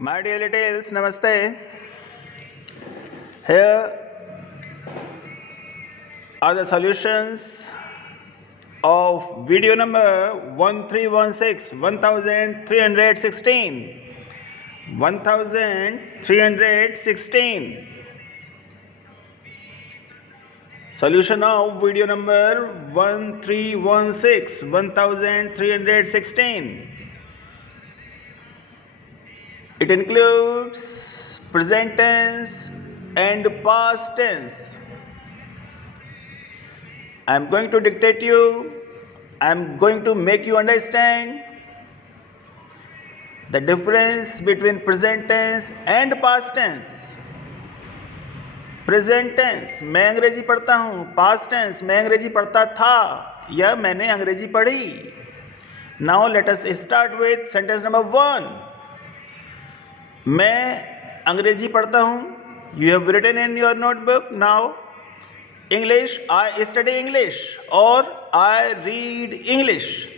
My dear littles, namaste. Here are the solutions of video number 1316, 1316. 1316. Solution of video number 1316, 1316. It includes present tense and past tense. I am going to dictate you. I am going to make you understand the difference between present tense and past tense. Present tense मैं अंग्रेजी पढ़ता हूँ, past tense मैं अंग्रेजी पढ़ता था या मैंने अंग्रेजी पढ़ी. Now let us start with sentence number 1. मैं अंग्रेजी पढ़ता हूँ. You have written in your notebook. Now English, I study English और आई रीड इंग्लिश.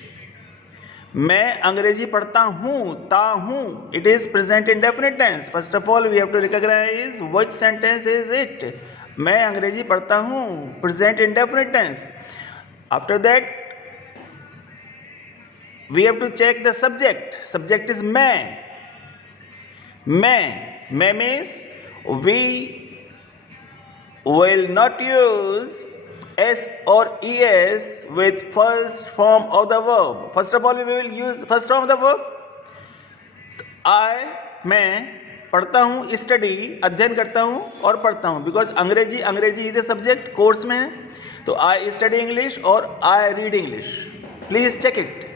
मैं अंग्रेजी पढ़ता हूँ, ता हूँ. It is present indefinite tense. First of all we have to recognise which sentence is it. मैं अंग्रेजी पढ़ता हूँ, present indefinite tense. After that we have to check the subject. Subject is मैं. मैं means we will not use s or es with first form of the verb. First of all we will use first form of the verb. मैं पढ़ता हूँ, study अध्ययन करता हूँ और पढ़ता हूँ. बिकॉज अंग्रेजी इज ए सब्जेक्ट कोर्स में है. तो आई स्टडी इंग्लिश और I read English. Please check it.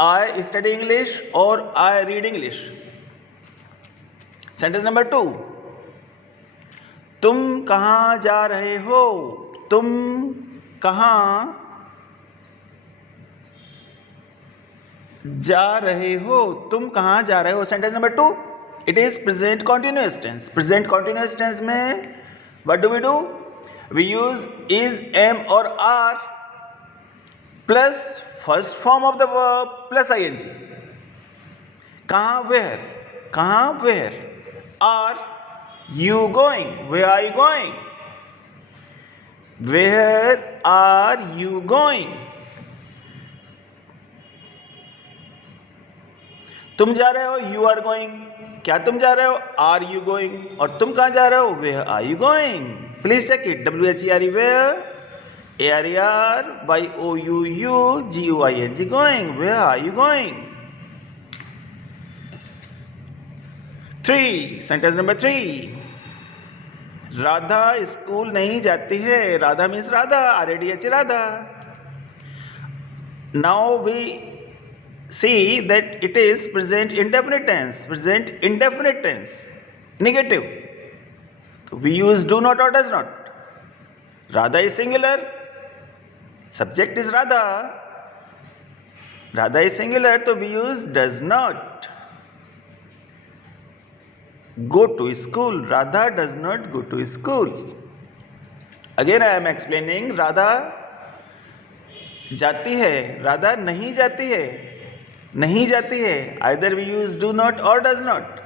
I study English और I read English. Sentence number 2. तुम कहाँ जा रहे हो? तुम कहाँ जा रहे हो? तुम कहाँ जा रहे हो? Sentence number 2. It is present continuous tense. Present continuous tense में what do? We use is, am और are plus first form of the verb plus ING. कहाँ? वेयर. कहाँ? Where. Are you going? Where are you going? Where are you going? तुम जा रहे हो, you are going. क्या तुम जा रहे हो? Are you going? और तुम कहाँ जा रहे हो? Where are you going? Please check it. WHERE where, ARER, YOUUGOING going. Where are you going? 3. Sentence number 3. Radha school नहीं जाती है. Radha means Radha. RADH Radha. Now we see that it is present indefinite tense. Present indefinite tense negative. We use do not और does not. Radha is singular. Subject is Radha. Radha is singular तो we use does not. Go to school. Radha does not go to school. Again I am explaining. Radha जाती है. Radha नहीं जाती है. नहीं जाती है. Either we use do not or does not.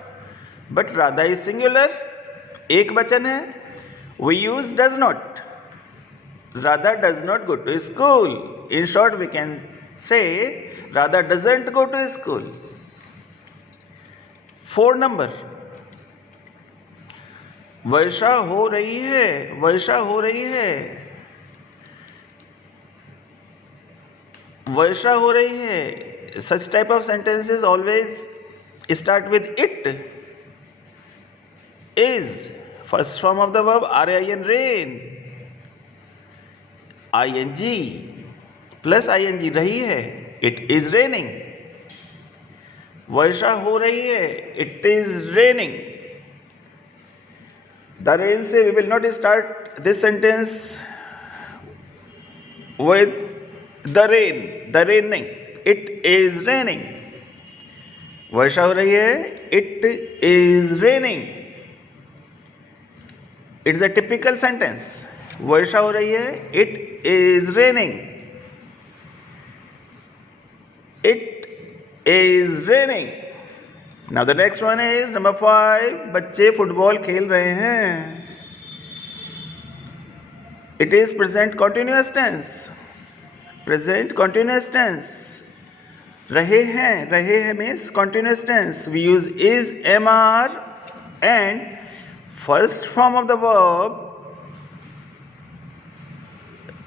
But Radha is singular. एक वचन है. We use does not. Radha does not go to school. In short we can say Radha doesn't go to school. 4 number. वर्षा हो रही है. वर्षा हो रही है. वर्षा हो रही है. Such type of sentences always start with it. Is first form of the verb RAIN, rain. ING plus ING रही है. It is raining. वर्षा हो रही है. It is raining. The rain से we will not start this sentence with the rain. The rain नहीं. It is raining. वर्षा हो रही है. It is raining. It is a typical sentence. वर्षा हो रही है. It is raining. It is raining. Now the next one is number 5. बच्चे football खेल रहे हैं. It is present continuous tense. Present continuous tense. रहे हैं means continuous tense. We use is, am, are and first form of the verb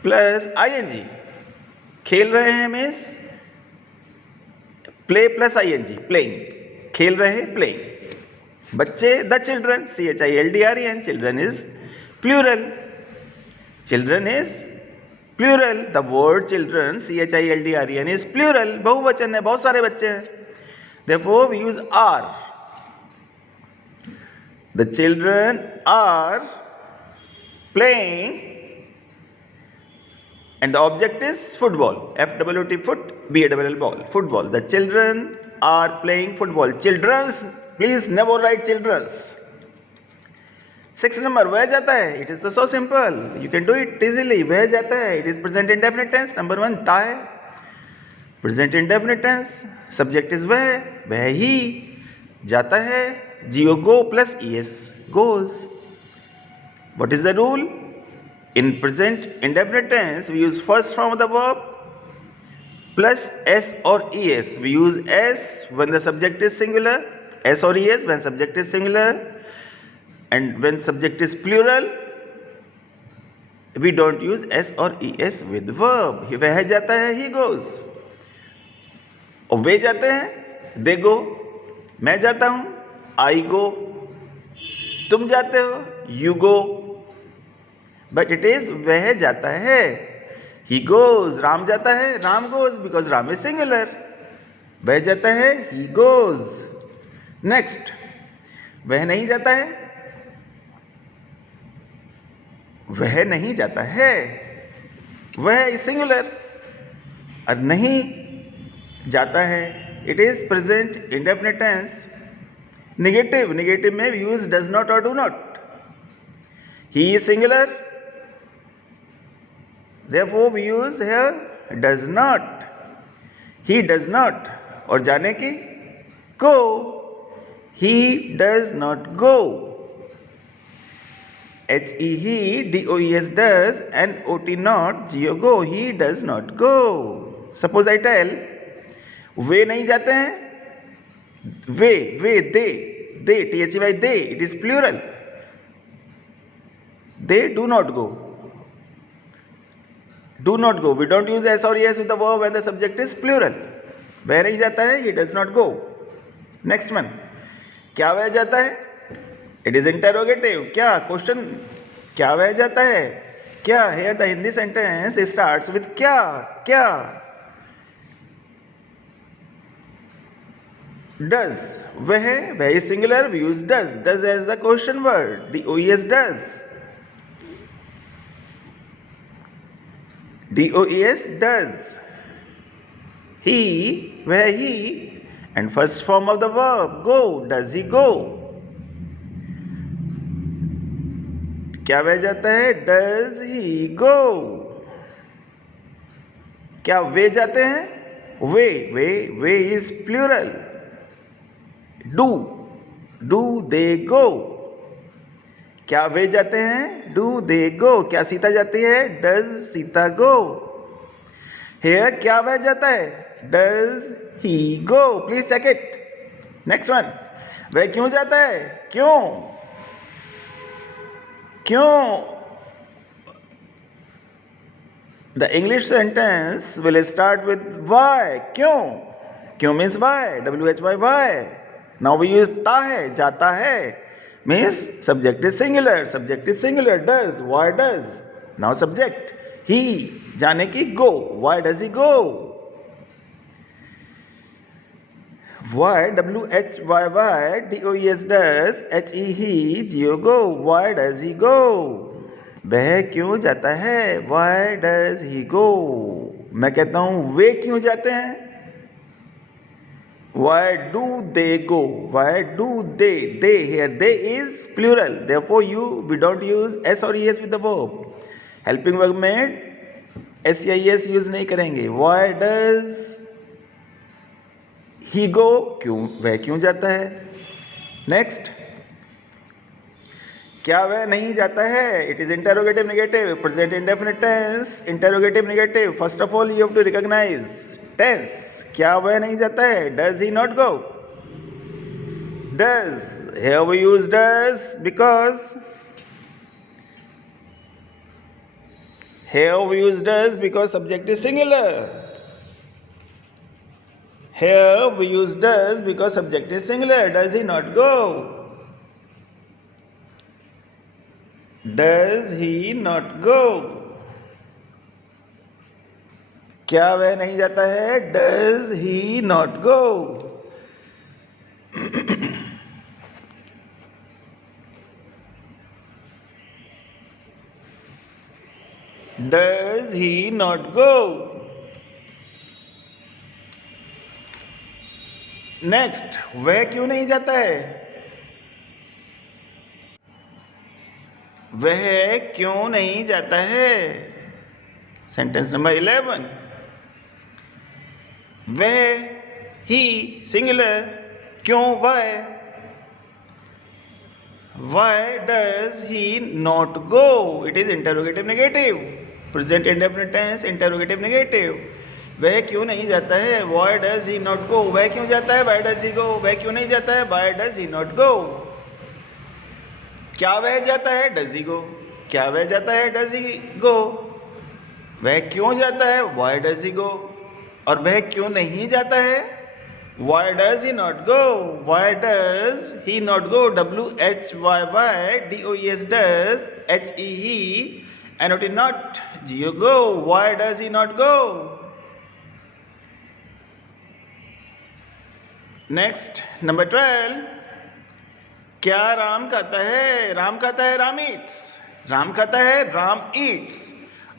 plus ing. खेल रहे हैं means play plus ing, playing. खेल रहे, playing. बच्चे, the children, children. Children is plural. Children is plural. The word children, children, is plural. बहुवचन है, बहुत सारे बच्चे हैं. Therefore, we use are. The children are playing. And the object is football. F-O-O-T, foot, B-A-L-L, ball. Football. The children are playing football. Children's, please never write children's. 6 number, वह जाता है. It is so simple. You can do it easily. वह जाता है. It is present indefinite tense. Number 1, ता है. Present indefinite tense. Subject is वह ही जाता है. Go plus es, goes. What is the rule? In present indefinite tense, we use first form of the verb plus s or es. We use s when the subject is singular, s or es when subject is singular, and when subject is plural, we don't use s or es with verb. वह जाता है, he goes. और वे जाते हैं, they go. मैं जाता हूँ, I go. तुम जाते हो, you go. But it is वह जाता है. He goes. राम जाता है, Ram goes because Ram is singular. वह जाता है, he goes. Next, वह नहीं जाता है, वह नहीं जाता है. वह is singular और नहीं जाता है. It is present indefinite tense. Negative में we use does not or do not. He is singular. Therefore, we use here does not. He does not. और जाने की go. He does not go. He, does, does, not, not, go. He does not go. Suppose I tell, वे नहीं जाते हैं. वे, they, they, it is plural. They do not go. Do not go. We don't use s or es with the verb when the subject is plural. वह नहीं जाता है, he does not go. Next one. क्या वह जाता है? It is interrogative. क्या? Question. क्या वह जाता है? क्या? Here the Hindi sentence starts with क्या? Does. वह is singular. We use does. Does as the question word. The OES does. DOES does. He, where he, and first form of the verb go. Does he go? क्या वह जाता है? Does he go? क्या वे जाते हैं? वे is plural. Do they go? क्या वे जाते हैं? Do they go? क्या सीता जाती है? Does Sita go? Here क्या वह जाता है? Does he go? Please check it. Next one. वह क्यों जाता है? क्यों? The English sentence will start with why. क्यों means why. WHY, why. Now we use ता है, जाता है. Means subject is singular. Does. Why does? Now subject. He. जाने की go. Why does he go? Why? WHYY. DOES does. HE. Go. Why does he go? वह क्यों जाता है? Why does he go? मैं कहता हूं वे क्यों जाते हैं? Why do they go? Why do they? They here. They is plural. Therefore, we don't use s or es with the verb. Helping verb में s या es use नहीं करेंगे. Why does ही गो, क्यों वह क्यों जाता है। नेक्स्ट, क्या वह नहीं जाता है। It is interrogative negative, present indefinite tense, interrogative negative. First of all you have to recognise tense. क्या वह नहीं जाता है, does he not go. Does, here we use does because subject is singular. Here we use does because subject is singular. Does he not go? Does he not go? क्या वह नहीं जाता है, does he not go? Does he not go? Next, वह क्यों नहीं जाता है। वह क्यों नहीं जाता है। सेंटेंस नंबर 11, वह, ही सिंगुलर, क्यों वह। Why does he not go? It is interrogative negative, present indefinite tense, interrogative negative. वह क्यों नहीं जाता है, why does he not go? वह क्यों जाता है, why does he go? वह क्यों नहीं जाता है, why does he not go? क्या वह जाता है, does he go? क्या वह जाता है, does he go? वह क्यों जाता है, why does he go? और वह क्यों नहीं जाता है, why does he not go? Why does he not go? WHYY, DOES does, HEE, NOT not, GO go. Why does he not go? Next, number 12, क्या राम खाता है। राम खाता है, राम eats. राम खाता है, राम eats.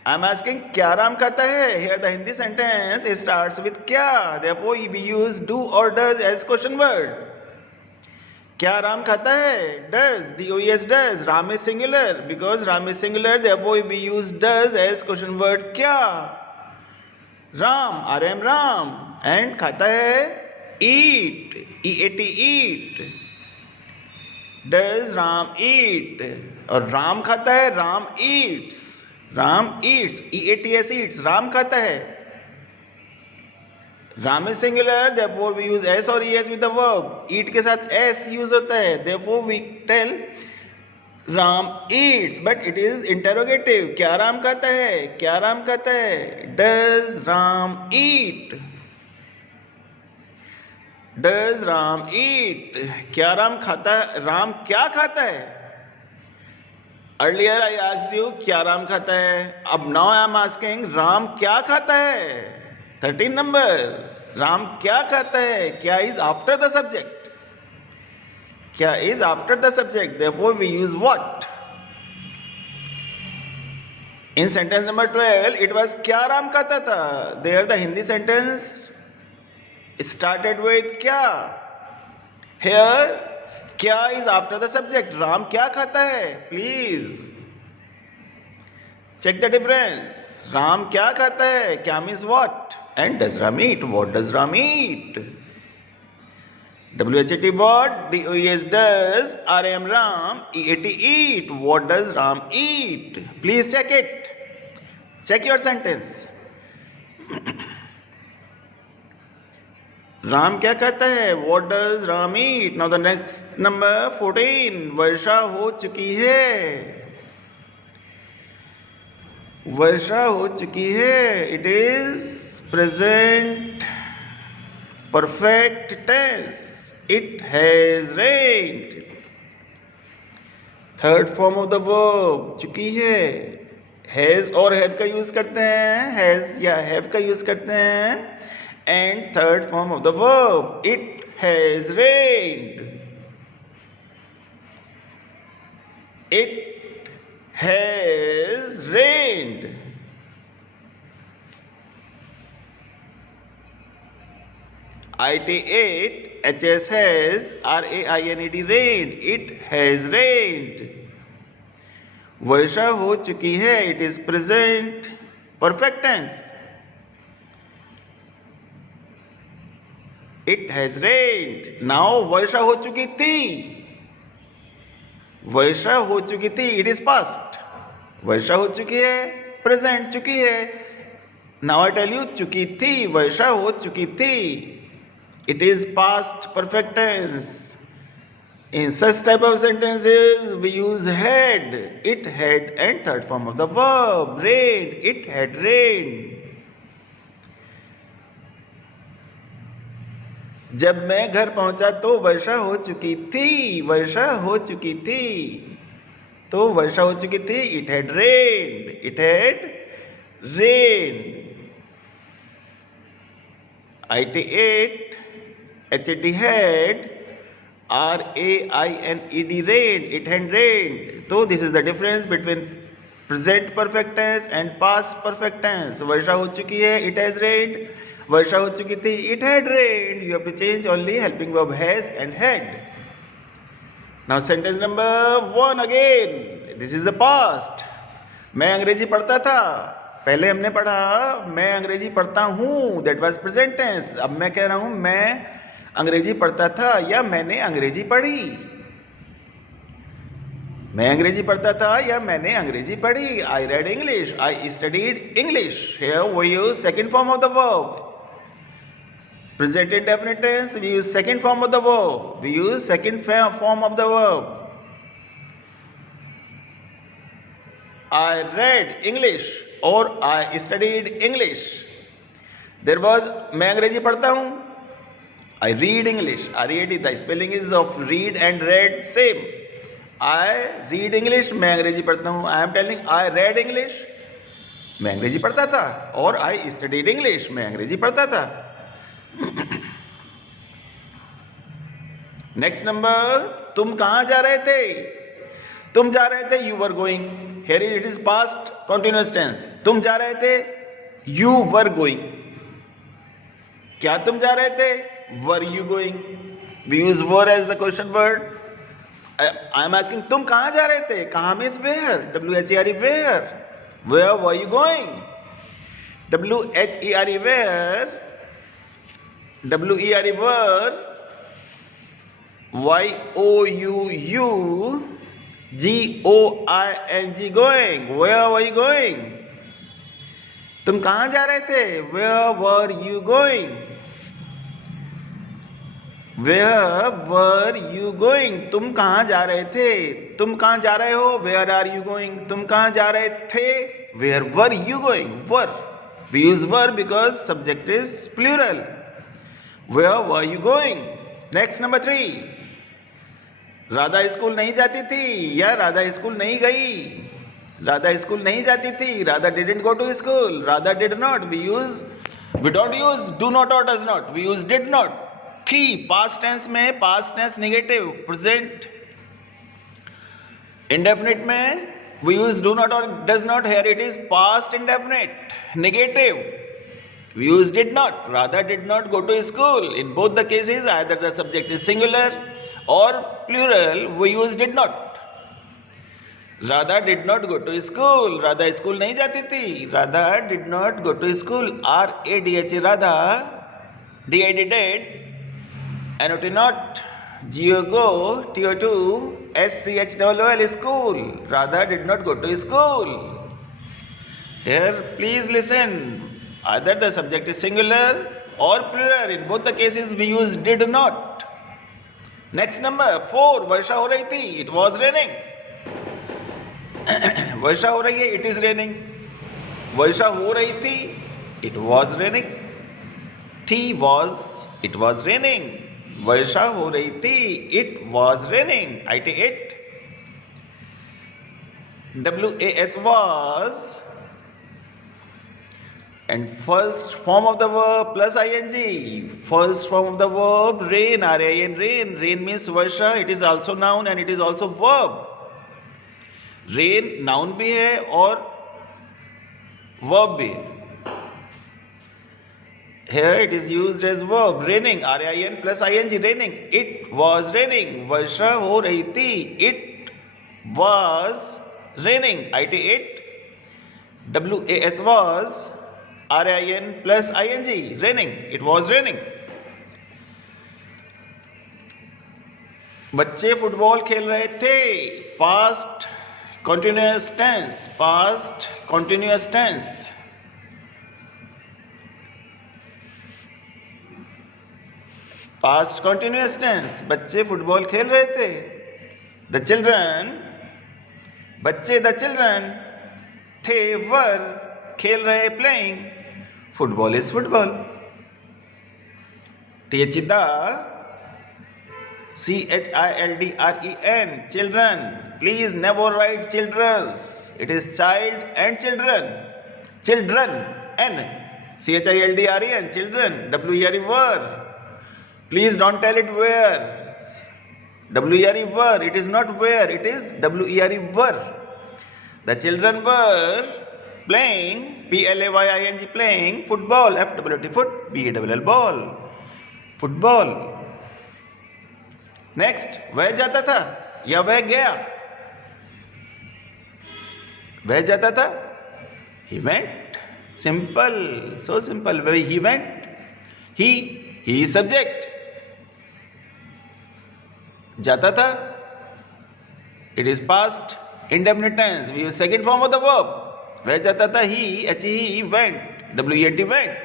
I'm asking, क्या राम खाता है। Here the Hindi sentence starts with क्या. Therefore we use do or does as question word. क्या राम खाता है, does, DOES does. Ram is singular, because Ram is singular, therefore we use does as question word क्या. Ram, RM Ram, and खाता है, eat, EAT eat. Does Ram eat? और राम खाता है, Ram eats. Ram eats, EATS eats. Ram खाता है. Ram is singular, therefore we use s or es with the verb. Eat के साथ s use होता है, therefore we tell Ram eats, but it is interrogative. क्या राम खाता है, क्या राम खाता है. Does Ram eat? Does Ram eat? क्या राम खाता है, राम क्या खाता है. Earlier I asked you क्या राम खाता है. अब now I am asking Ram क्या खाता है. 13 number. राम क्या खाता है. क्या is after the subject. क्या is after the subject. Therefore we use what. In sentence number 12 it was क्या राम खाता था. There the Hindi sentence started with क्या. Here क्या is after the subject. Ram क्या खाता है. Please check the difference. Ram क्या खाता है. क्या means what. And does Ram eat? What does Ram eat? WHAT what? DOES does, RM Ram, EAT eat. What does Ram eat? Please check it. Check your sentence. Ram क्या खाता है. What does Ram eat? Now the next number 14. वर्षा हो चुकी है. वर्षा हो चुकी है. It is present perfect tense. It has rained. Third form of the verb चुकी है. Has और have का यूज करते हैं. Has या have का यूज करते हैं. And third form of the verb, it has rained. It has rained. IT8, HS has, RAINED rained. It has rained. वर्षा हो चुकी है. It is present perfect tense. It has rained. Now वर्षा हो चुकी थी. वर्षा हो चुकी थी. It is past. वर्षा हो चुकी है. Present चुकी है. Now I tell you चुकी थी. वर्षा हो चुकी थी. It is past perfect tense. In such type of sentences, we use had, it had, and third form of the verb. Rained, it had rained. जब मैं घर पहुंचा तो वर्षा हो चुकी थी. वर्षा हो चुकी थी. तो वर्षा हो चुकी थी. It had rained. It had rained. IT ate, HAT had, RAINED rained. It had rained. So this is the difference between present perfect tense and past perfect tense. वर्षा हो चुकी है. It has rained. वर्षा हो चुकी थी. It had rained. You have to change only helping verb has and had. Now sentence number 1 again. This is the past. मैं अंग्रेजी पढ़ता था. पहले हमने पढ़ा मैं अंग्रेजी पढ़ता हूँ. That was present tense. अब मैं कह रहा हूँ मैं अंग्रेजी पढ़ता था या मैंने अंग्रेजी पढ़ी. मैं अंग्रेजी पढ़ता था या मैंने अंग्रेजी पढ़ी. I read English. I studied English. Here we use second form of the verb. Present indefinite tense, we use second form of the verb. We use second form of the verb. I read English or I studied English. There was मैं अंग्रेजी पढ़ता हूँ. I read English. READ, the spelling is of read and read same. I read English. मैं अंग्रेजी पढ़ता हूँ. I am telling I read English. मैं अंग्रेजी पढ़ता था. और I studied English. मैं अंग्रेजी पढ़ता था. Next number. तुम कहाँ जा रहे थे. तुम जा रहे थे. You were going. Here it is past continuous tense. तुम जा रहे थे. You were going. क्या तुम जा रहे थे. Were you going. We use were as the question word. I am asking तुम कहाँ जा रहे थे. कहाँ means where. WHERE where. Where were you going. WHERE where. WERE were. YOUUGOING going. Where were you going? तुम कहाँ जा रहे थे. Where were you going? Where were you going? तुम कहाँ जा रहे थे. तुम कहाँ जा रहे हो. Where are you going? तुम कहाँ जा रहे थे. Where were you going? Were. We use were because subject is plural. Where were you going? Next number 3. Radha school नहीं जाती थी या राधा स्कूल नहीं गई. राधा स्कूल नहीं जाती थी. Radha didn't go to school. Radha did not. We don't use do not or does not. We use did not. थी past tense में past tense negative. Present indefinite में we use do not or does not. Here it is past indefinite negative. We use did not. Radha did not go to school. In both the cases either the subject is singular or plural. We use did not. Radha did not go to school. Radha school नहीं जाती थी. Radha did not go to school. RADHA Radha. DID did. NOT not. GO go. TO2. SCHOOL school. Radha did not go to school. Here please listen. Either the subject is singular or plural. In both the cases we use did not. Next number 4. वर्षा हो रही थी. It was raining. वर्षा हो रही है. It is raining. वर्षा हो रही थी. It was raining. T was. It was raining. वर्षा हो रही थी. It was raining. IT WAS was. And first form of the verb plus ing. First form of the verb rain. RAIN rain. Rain means varsha. It is also noun and it is also verb. Rain noun भी है और verb भी है. Here it is used as verb. Raining. RAIN plus ing. Raining. It was raining. Varsha हो रही थी. It was raining. IT WAS was. RAIN plus ing. Raining. It was raining. बच्चे football खेल रहे थे, past continuous tense, past continuous tense. Past continuous tense, बच्चे football खेल रहे थे। द चिल्ड्रन, बच्चे द चिल्ड्रन थे, वर खेल रहे, playing, football is football. th children, children, please never write children's, it is child and children, children, n children, children, were, please don't tell it where, were, it is not where, it is were. The children were playing, playing, playing football, FWT foot, ball, ball, football. Next, वह जाता था या वह गया, वह जाता था, he went, simple, so simple, he went, he is subject, जाता था, it is past indefinite tense, we use second form of the verb, वह जाता था, he went, went,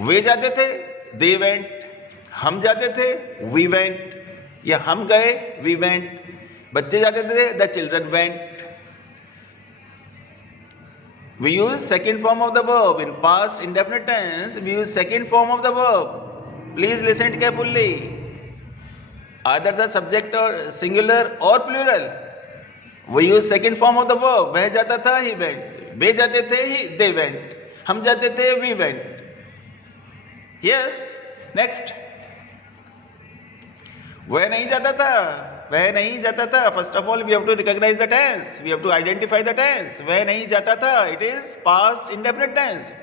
वे जाते थे, they went, हम जाते थे, we went, या हम गए, we went, बच्चे जाते थे, the children went. We use second form of the verb in past indefinite tense. We use second form of the verb. Please listen it carefully. Either the subject or singular or plural. We use second form of the verb. वह जाता था, he went. वे जाते थे, they went. हम जाते थे, we went. Yes. Next. वह नहीं जाता था, वह नहीं जाता था. First of all, we have to recognize the tense. We have to identify the tense. वह नहीं जाता था. It is past indefinite tense.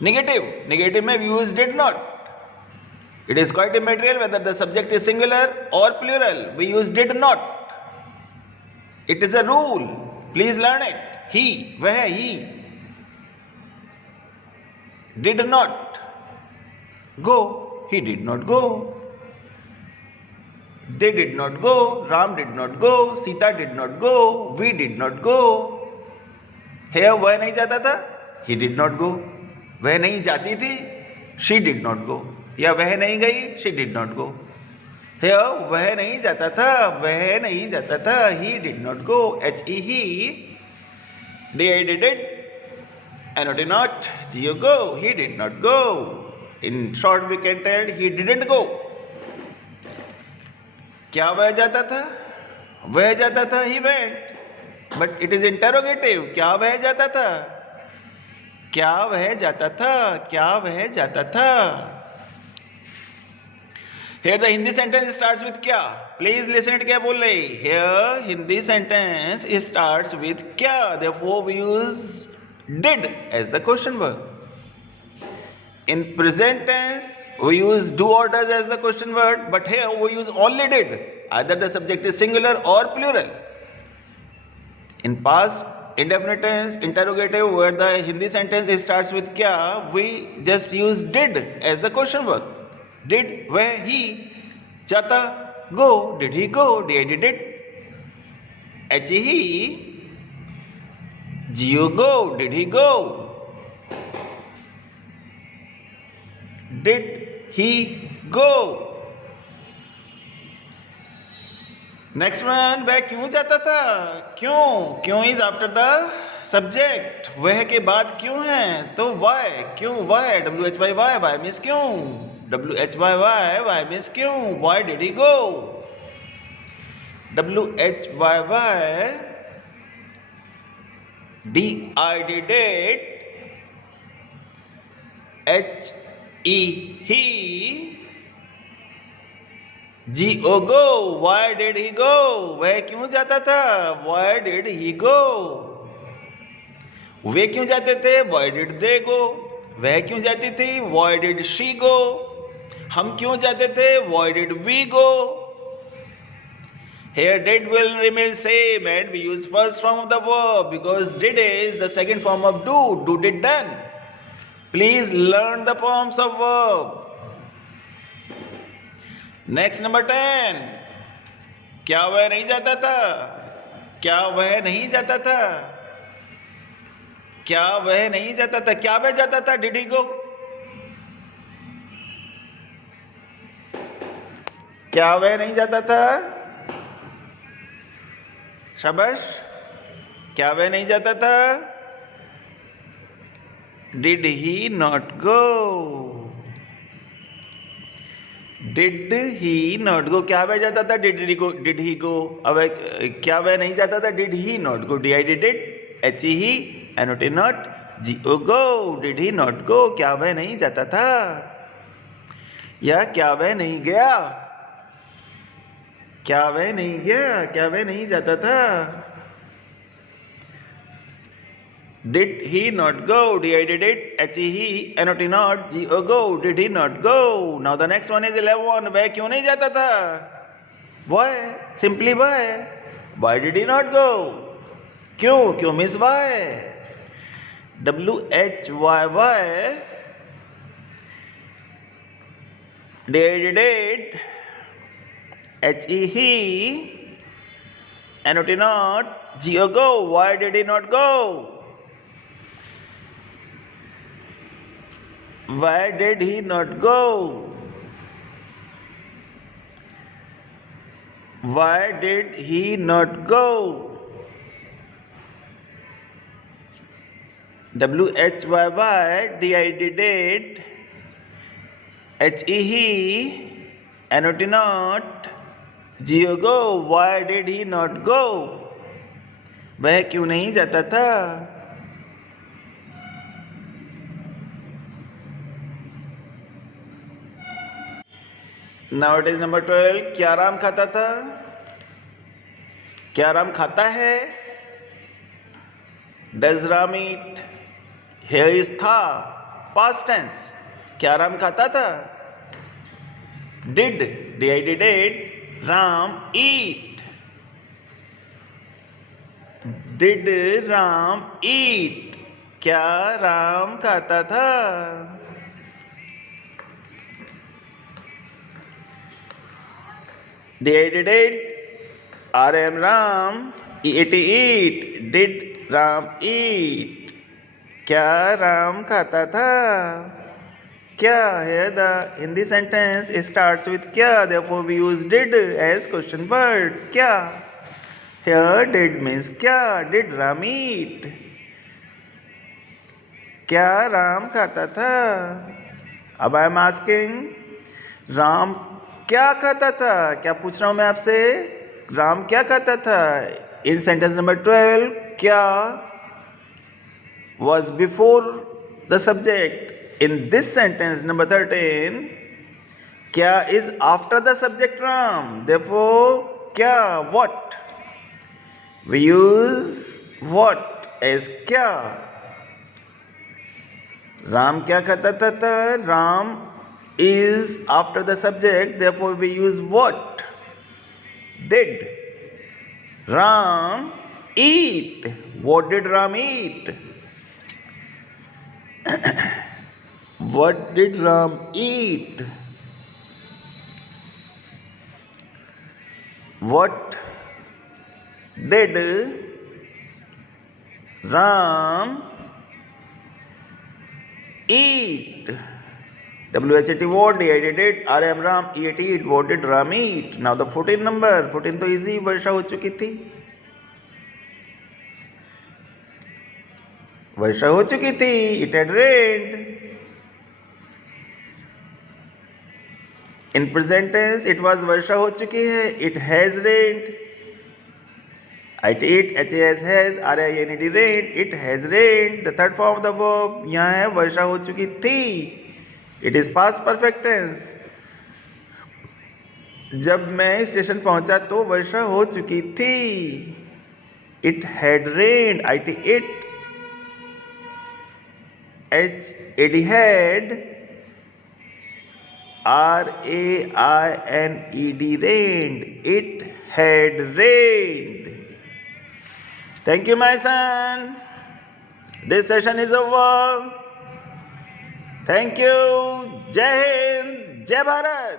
Negative. Negative में we use did not. It is quite immaterial whether the subject is singular or plural. We use did not. It is a rule. Please learn it. He, वह, he did not go. He did not go. They did not go. Ram did not go. Sita did not go. We did not go. Here वह नहीं जाता था. He did not go. वह नहीं जाती थी. She did not go. या वह नहीं गई. She did not go. Here वह नहीं जाता था. वह नहीं जाता था. He did not go. he. They did it. Not not. Geo go. He did not go. In short we can tell he didn't go. क्या वह जाता था? वह जाता था, he went. But it is interrogative. क्या वह जाता था? क्या वह जाता था? क्या वह जाता था? Here the Hindi sentence starts with क्या. Please listen it carefully. Here Hindi sentence starts with क्या. Therefore we use did as the question verb. In present tense, we use do or does as the question word, but here we use only did. Either the subject is singular or plural. In past indefinite tense, interrogative, where the Hindi sentence starts with kya, we just use did as the question verb. Did, where, he, jata, go, did he go, did it, he, Geo go, did he go? Did he go? Next one, वह क्यों जाता था? क्यों? क्यों is after the subject. वह के बाद क्यों है? तो why? क्यों? Why? WHY. Why means क्यों? WHY. Why means क्यों? Why did he go? WHY. Did it. He. Go go. Why did he go? वह क्यों जाता था? Why did he go? वे क्यों जाते थे? Why did they go? वह क्यों जाती थी? Why did she go? हम क्यों जाते थे? Why did we go? Here did will remain same and we use first form of the verb because did is the second form of do. Do did done. Please learn the forms of verb. Next number 10, क्या वह नहीं जाता था? क्या वह नहीं जाता था? क्या वह नहीं जाता था? क्या वह जाता था? डिड ही गो? क्या वह नहीं जाता था? शाबाश। क्या वह नहीं जाता था? Did he not go? Did he not go? क्या वह जाता था? Did he go? Did he go? अब क्या वह नहीं जाता था? Did he not go? DIDDED, HE, NOT not, GO go? Did he not go? क्या वह नहीं जाता था? या क्या वह नहीं गया? क्या वह नहीं गया? क्या वह नहीं जाता था? Did he not go? DIDDED, HE, NOT not, GO go? Did he not go? Now the next one is 11. वह क्यों नहीं जाता था? Why? Simply why? Why did he not go? क्यों? क्यों means why? WHY. DIDDED, HE, NOT not, GO go? Why did he not go? Why did he not go? Why did he not go? WHYY, DIDDED, HE, NOT not, GO go? Why did he not go? वह क्यों नहीं जाता था? Now it is number 12. क्या राम खाता था? क्या राम खाता है? Does Ram eat? Here is था, past tense. क्या राम खाता था? Did, DIDDED, Ram eat? Did Ram eat? क्या राम खाता था? DIDDED, RM Ram, EAT eat. Did Ram eat? क्या राम खाता था? क्या? Here the Hindi sentence starts with क्या, therefore we use did as question word. क्या? Here did means क्या? Did Ram eat? क्या राम खाता था? अब आई एम आस्किंग, राम क्या खाता था? क्या पूछ रहा हूं मैं आपसे? राम क्या खाता था? इन सेंटेंस नंबर 12, क्या was before the subject. In this sentence number 13, क्या is after the subject Ram. Therefore, क्या, what? We use what as क्या. राम क्या खाता था? Ram is after the subject, therefore we use what? Did Ram eat? What did Ram eat? What did Ram eat? What did Ram eat? WHAT what? DIDDED, RM Ram, EAT eat. What did Ram eat? Now the 14 number. 14 तो easy, वर्षा हो चुकी थी. वर्षा हो चुकी थी. It had rained. In present tense, it was वर्षा हो चुकी है. It has rained. IT has, RINED rained. It has rained. The third form of the verb यहाँ है वर्षा हो चुकी थी. It is past perfect tense. जब मैं स्टेशन पहुंचा तो वर्षा हो चुकी थी. It had rained. IT HAD had, RAINED rained. It had rained. Thank you, my son. This session is over. Thank you. Jai Hind, Jai Bharat.